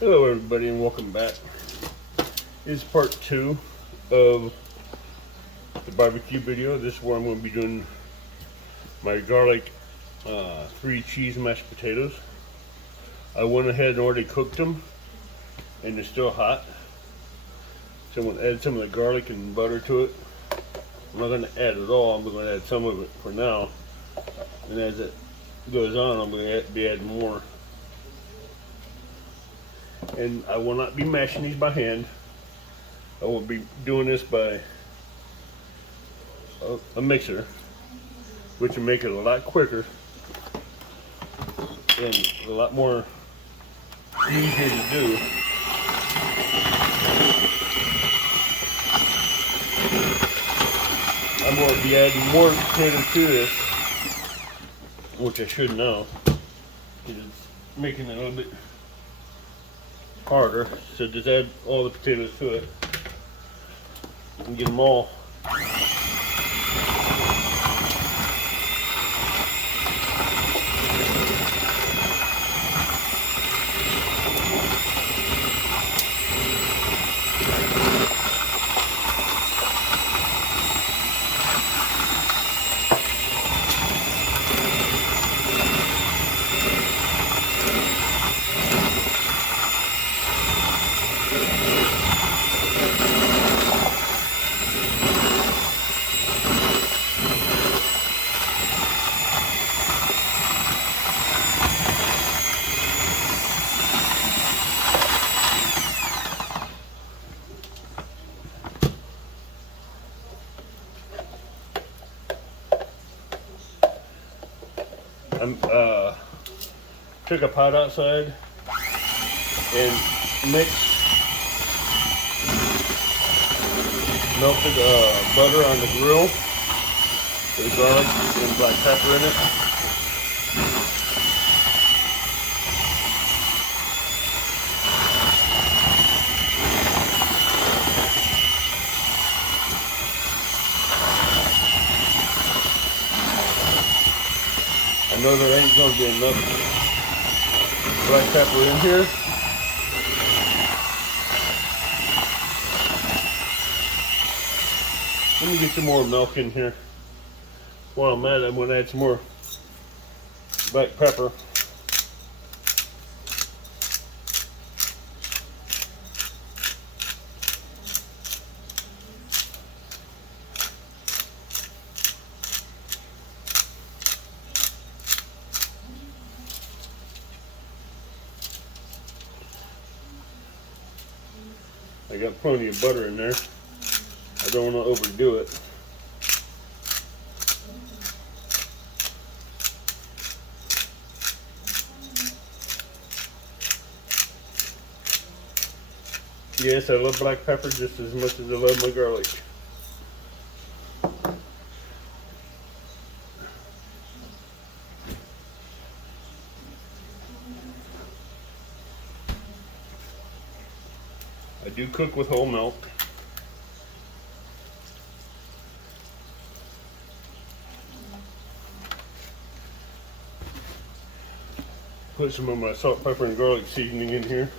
Hello everybody and welcome back. This is part 2 of the barbecue video. This is where I'm going to be doing my garlic 3 cheese mashed potatoes. I went ahead and already cooked them and they're still hot. So I'm going to add some of the garlic and butter to it. I'm not going to add it all, I'm going to add some of it for now. And as it goes on, I'm going to be adding more. And I will not be mashing these by hand. I will be doing this by a mixer, which will make it a lot quicker and a lot more easier to do. I'm going to be adding more potato to this, which I should know. It's making it a little bit harder, so just add all the potatoes to it and get them all. I took a pot outside and mixed melted butter on the grill with garlic and black pepper in it. I know there ain't going to be enough black pepper in here. Let me get some more milk in here. While I'm at it, I'm going to add some more black pepper. I got plenty of butter in there. I don't want to overdo it. Yes, I love black pepper just as much as I love my garlic. I do cook with whole milk. Put some of my salt, pepper, and garlic seasoning in here.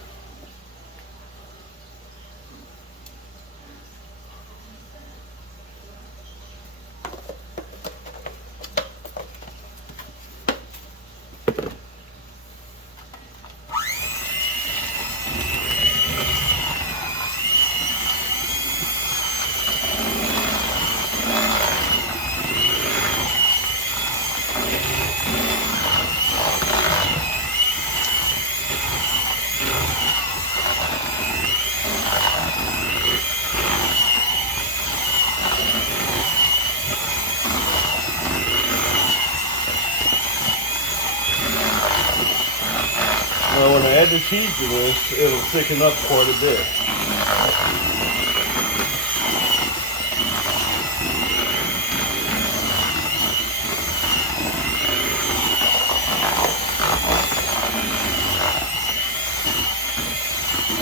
Now when I add the cheese to this, it'll thicken up quite a bit.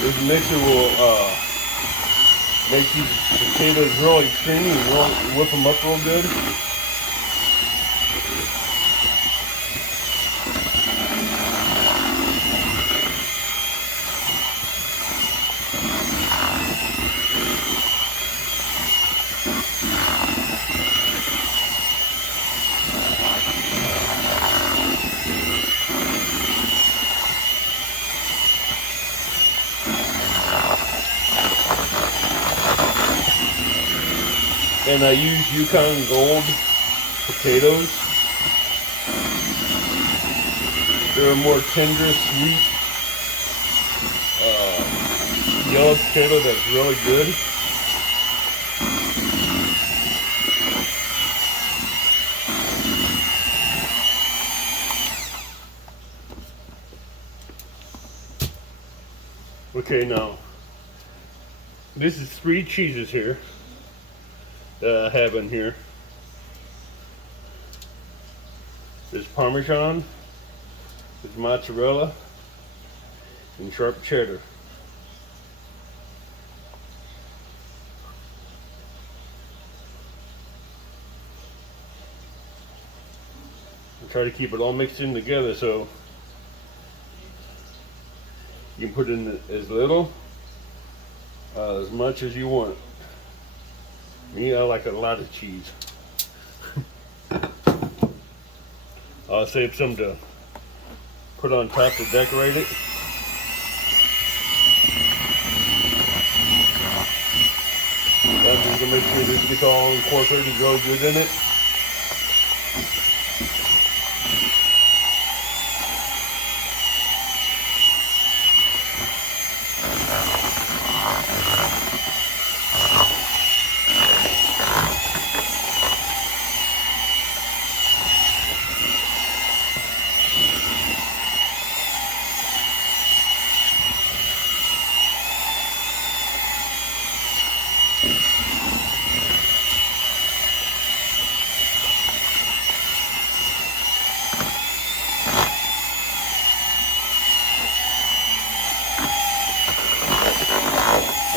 This mixer will make these potatoes really creamy and really whip them up real good. And I use Yukon Gold potatoes. They're a more tender, sweet, yellow potato that's really good. Okay, now this is 3 cheeses here that I have in here. There's Parmesan, there's mozzarella, and sharp cheddar. I try to keep it all mixed in together so you can put in as little, as much as you want. Me, I like a lot of cheese. I'll save some to put on top to decorate it. I'm just gonna make sure this gets all incorporated really good in it.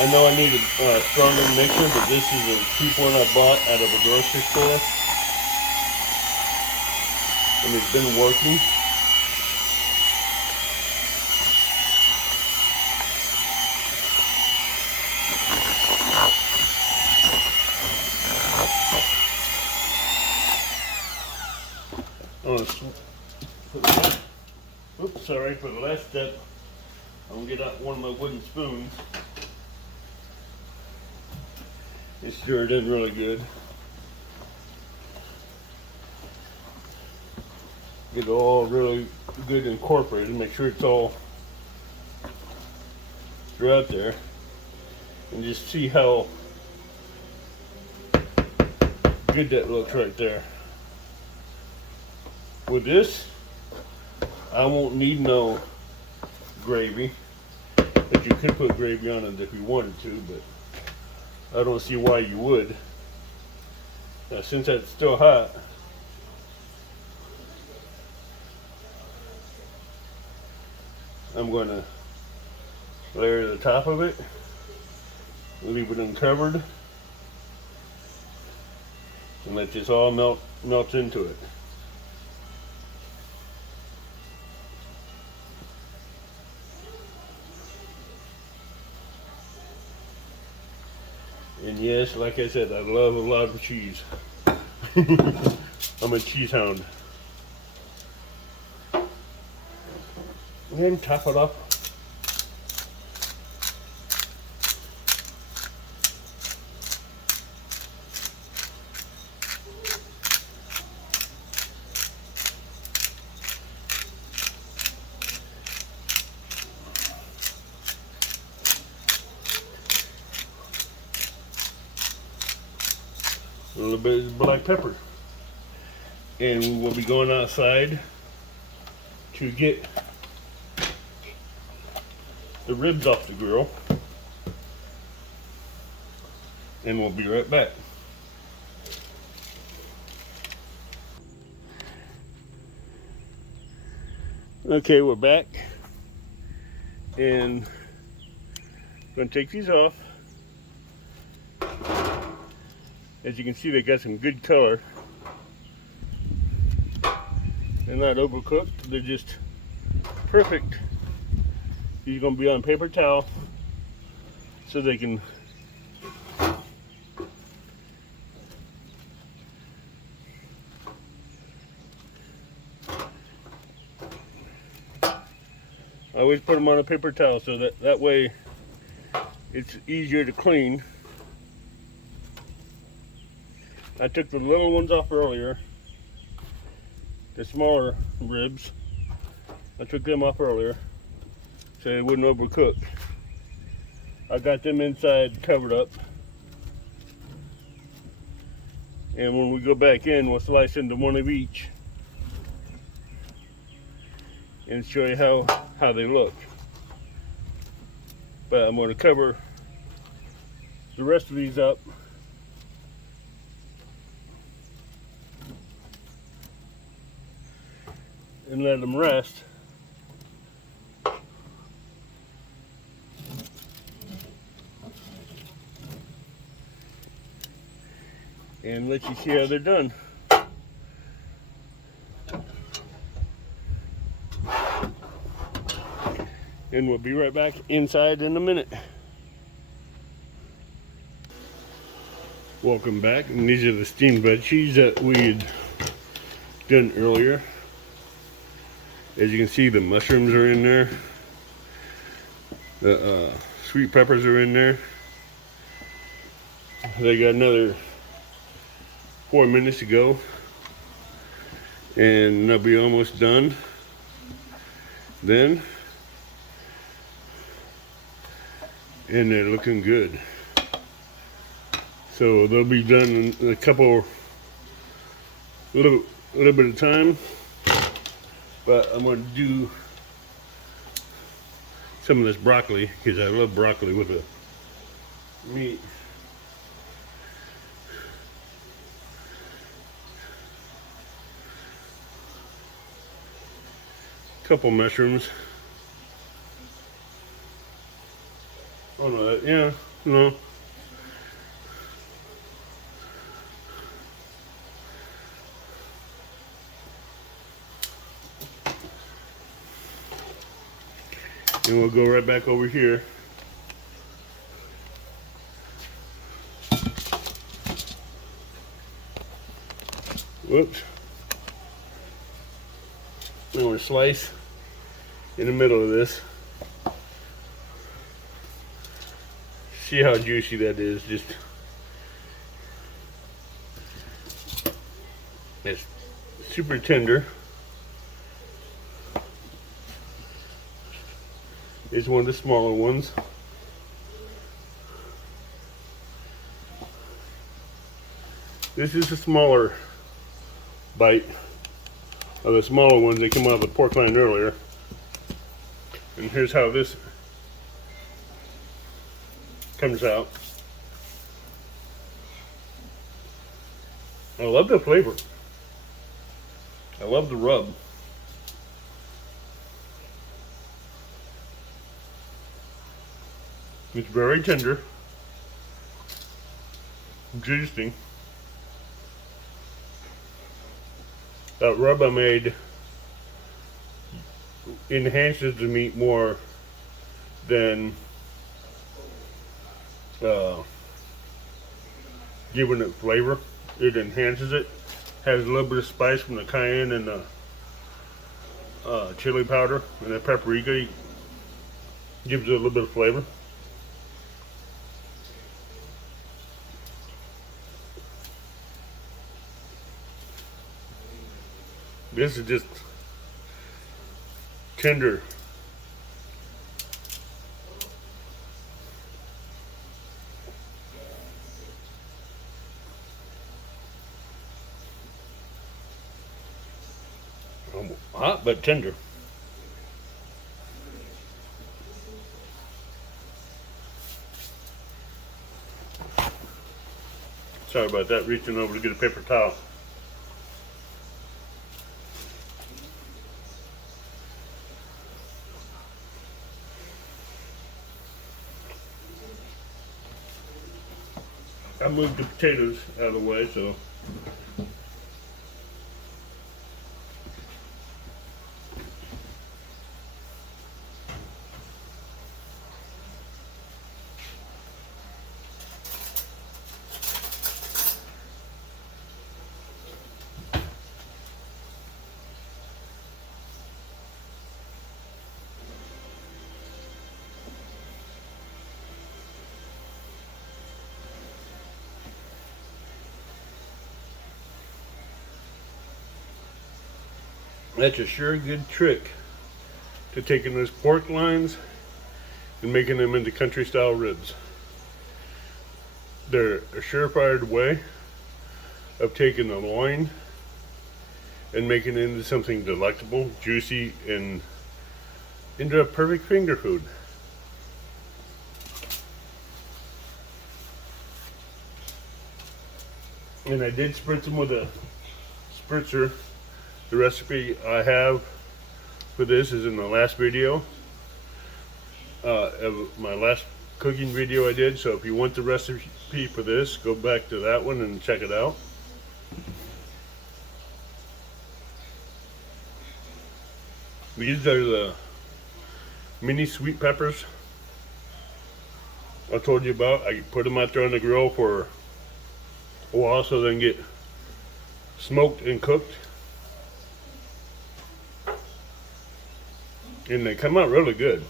I know I need a stronger mixer, but this is a cheap one I bought out of a grocery store. And it's been working. Oops, sorry, for the last step, I'm going to get out one of my wooden spoons. It's stirred in really good. Get it all really good incorporated. Make sure it's all throughout there. And just see how good that looks right there. With this, I won't need no gravy. But you could put gravy on it if you wanted to, but I don't see why you would. Now, since that's still hot, I'm going to layer the top of it, leave it uncovered, and let this all melt into it. And yes, like I said, I love a lot of cheese. I'm a cheese hound. And top it off. A little bit of black pepper. And we'll be going outside to get the ribs off the grill. And we'll be right back. Okay, we're back. And I'm going to take these off. As you can see, they got some good color. They're not overcooked, they're just perfect. These are going to be on paper towel so they can I always put them on a paper towel so that way it's easier to clean. I took the little ones off earlier, the smaller ribs. I took them off earlier so they wouldn't overcook. I got them inside covered up. And when we go back in, we'll slice into one of each and show you how they look. But I'm going to cover the rest of these up and let them rest. And let you see how they're done. And we'll be right back inside in a minute. Welcome back, and these are the steamed veggies that we had done earlier. As you can see, the mushrooms are in there. The sweet peppers are in there. They got another 4 minutes to go, and they'll be almost done. Then, and they're looking good. So they'll be done in a little bit of time. But I'm going to do some of this broccoli because I love broccoli with the meat. Couple mushrooms. Oh no, yeah, no. And we'll go right back over here. Whoops. I'm going to slice in the middle of this. See how juicy that is. Just it's super tender. It's one of the smaller ones. This is a smaller bite of the smaller ones that come out of the pork line earlier. And here's how this comes out. I love the flavor. I love the rub. It's very tender, juicy. That rub I made enhances the meat more than giving it flavor. It enhances it. Has a little bit of spice from the cayenne and the chili powder and the paprika. Gives it a little bit of flavor. This is just tender. Hot but tender. Sorry about that, reaching over to get a paper towel. I moved the potatoes out of the way, so That's a sure good trick to taking those pork lines and making them into country style ribs. They're a surefire way of taking the loin and making it into something delectable, juicy, and into a perfect finger food. And I did spritz them with a spritzer. The recipe I have for this is in the last video, of my last cooking video I did. So if you want the recipe for this, go back to that one and check it out. These are the mini sweet peppers I told you about. I put them out there on the grill for a while so they can get smoked and cooked. And they come out really good.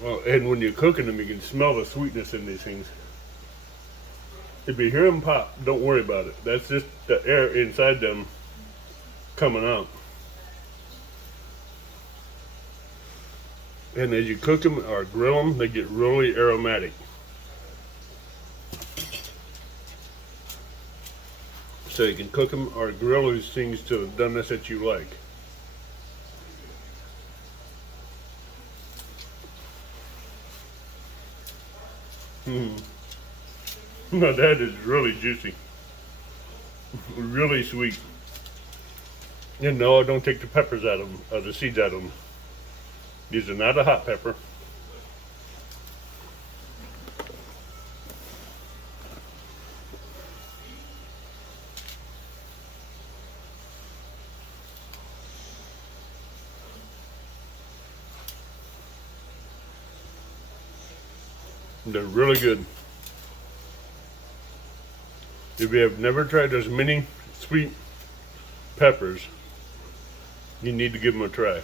Well, and when you're cooking them, you can smell the sweetness in these things. If you hear them pop, don't worry about it. That's just the air inside them coming out. And as you cook them or grill them, they get really aromatic. So you can cook them or grill these things to the doneness that you like. Now that is really juicy. Really sweet. And no, I don't take the peppers out of them, or the seeds out of them. These are not a hot pepper. They're really good. If you have never tried those mini sweet peppers, you need to give them a try.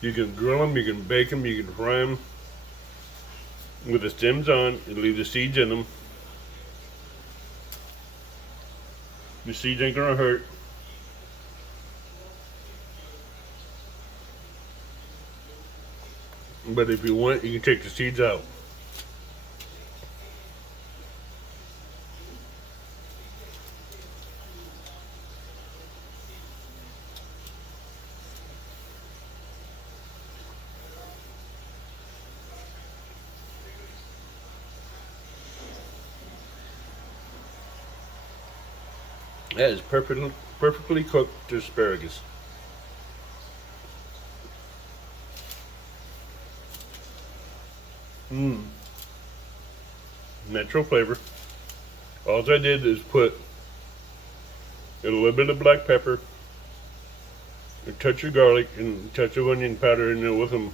You can grill them, you can bake them, you can fry them with the stems on and leave the seeds in them. The seeds ain't gonna hurt. But if you want, you can take the seeds out. That is perfectly cooked asparagus. Natural flavor. All I did is put a little bit of black pepper, a touch of garlic, and a touch of onion powder in there with them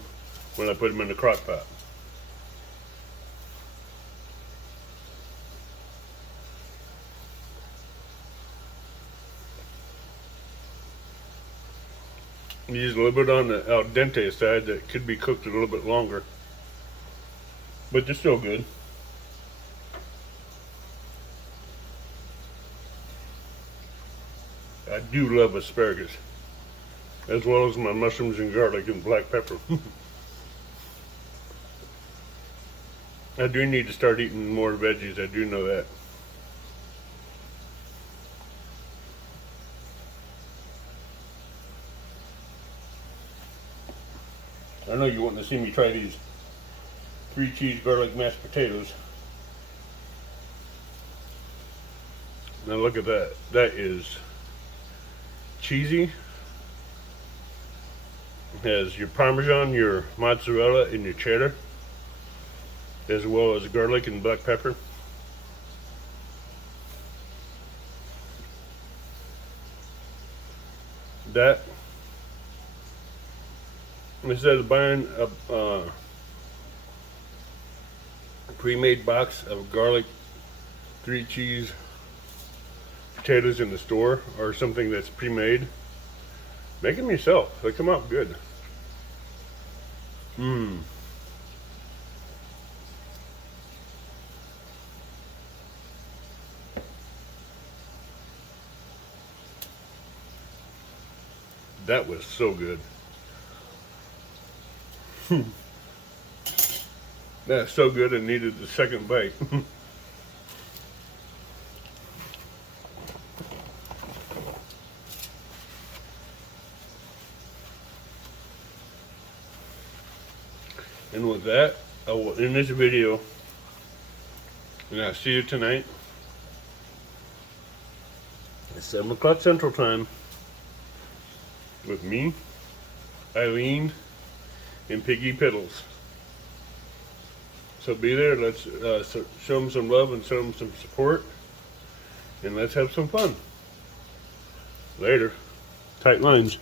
when I put them in the crock pot. Use a little bit on the al dente side that could be cooked a little bit longer, but they're still good. I do love asparagus, as well as my mushrooms and garlic and black pepper. I do need to start eating more veggies, I do know that. I know you want to see me try these 3 cheese garlic mashed potatoes. Now look at that. That is cheesy. It has your Parmesan, your mozzarella, and your cheddar, as well as garlic and black pepper. That, instead of buying a pre-made box of garlic 3 cheese potatoes in the store or something that's pre-made, make them yourself. They come out good. That was so good. That's so good it needed the second bite. And with that, I will end this video. And I'll see you tonight at 7 o'clock Central Time with me, Eileen, and Piggy Piddles. So be there. Let's show them some love and show them some support. And let's have some fun. Later. Tight lines.